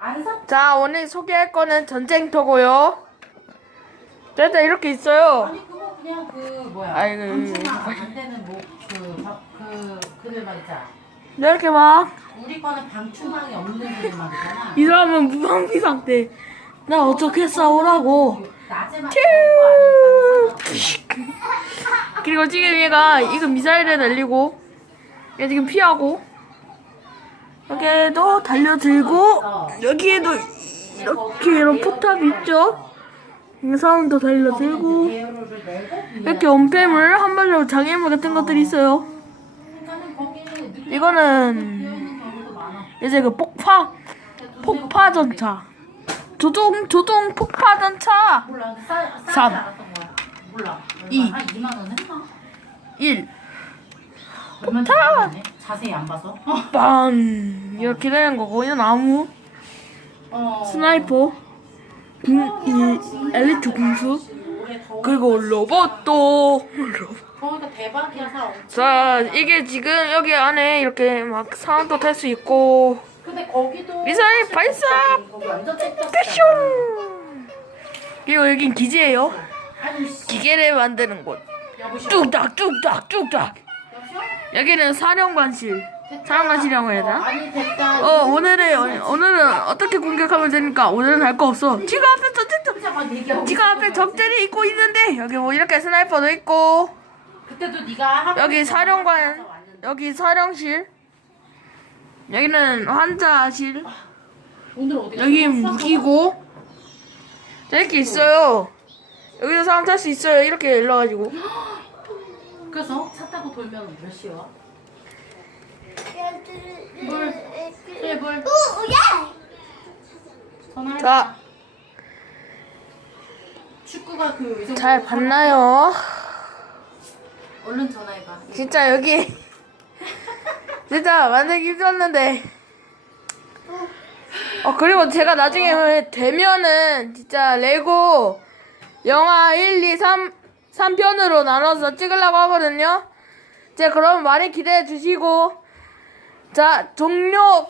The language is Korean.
안? 자, 오늘 소개할 거는 전쟁터고요. 자, 일단 이렇게 있어요. 아니 그거 그냥 그 뭐야? 아이고, 방충망 안 되는 뭐그그 그들 말이잖아. 이렇게 막, 우리 거는 방충망이 없는 그들 말이잖아. 이 사람은 무방비 상태. 나 어떻게 싸우라고. 낮에만 그리고 지금 얘가 이거 미사일을 날리고, 얘 지금 피하고, 여기에도 달려들고, 여기에도 이렇게 이런 포탑 있죠? 이 사람도 달려들고, 이렇게 언팸을 한 발로 장애물 같은 것들이 있어요. 이거는. 이제 그 폭파 폭파 전차 조종 조종 폭파 전차 몰라. 근데 싸 싸지 삼. 않았던 거야. 몰라. 얼마? 이. 한 2만 원 했나? 1 얼마인지 모르겠네. 자세히 안 봐서. 빵 이렇게 되는 거고 이건 나무 어. 스나이퍼 군, 이 엘리트 군수 올해 더워. 그리고 로봇도 로봇. 더우니까 대박이야 사. 자 이게 지금 여기 안에 이렇게 막 사람도 탈 수 있고 근데 거기도 미사일 사실 발사! 거기 완전 땡겼잖아. 뾰숑 그리고 여긴 기지예요 아니 씨. 기계를 만드는 곳 여보시오. 뚝딱 뚝딱 뚝딱 여기는 사령관실 사령관실이라고 해야 어, 되나? 아니 됐다. 어 오늘은 오늘은 어떻게 공격하면 되니까 오늘은 할 거 없어 지금 앞에 잠깐 얘기하고. 지금 앞에 적들이 있고 있는데 여기 뭐 이렇게 스나이퍼도 있고 그때도 네가 하고 여기 사령관 왔는데. 여기 사령실 여기는 환자실 오늘 어디 갔어? 여기? 무기고 자, 이렇게 있어요 여기서 사람 탈 수 있어요 이렇게 일러가지고 그래서 차 타고 돌면 몇 시야? 물. 그래 물. 전화해. 자 축구가 그 의정. 잘 봤나요? 얼른 전화해봐. 진짜 여기 진짜 만들기 힘들었는데 어 그리고 제가 나중에 되면은 진짜 레고 영화 1, 2, 3 3편으로 나눠서 찍으려고 하거든요. 자 그럼 많이 기대해 주시고. 자 종료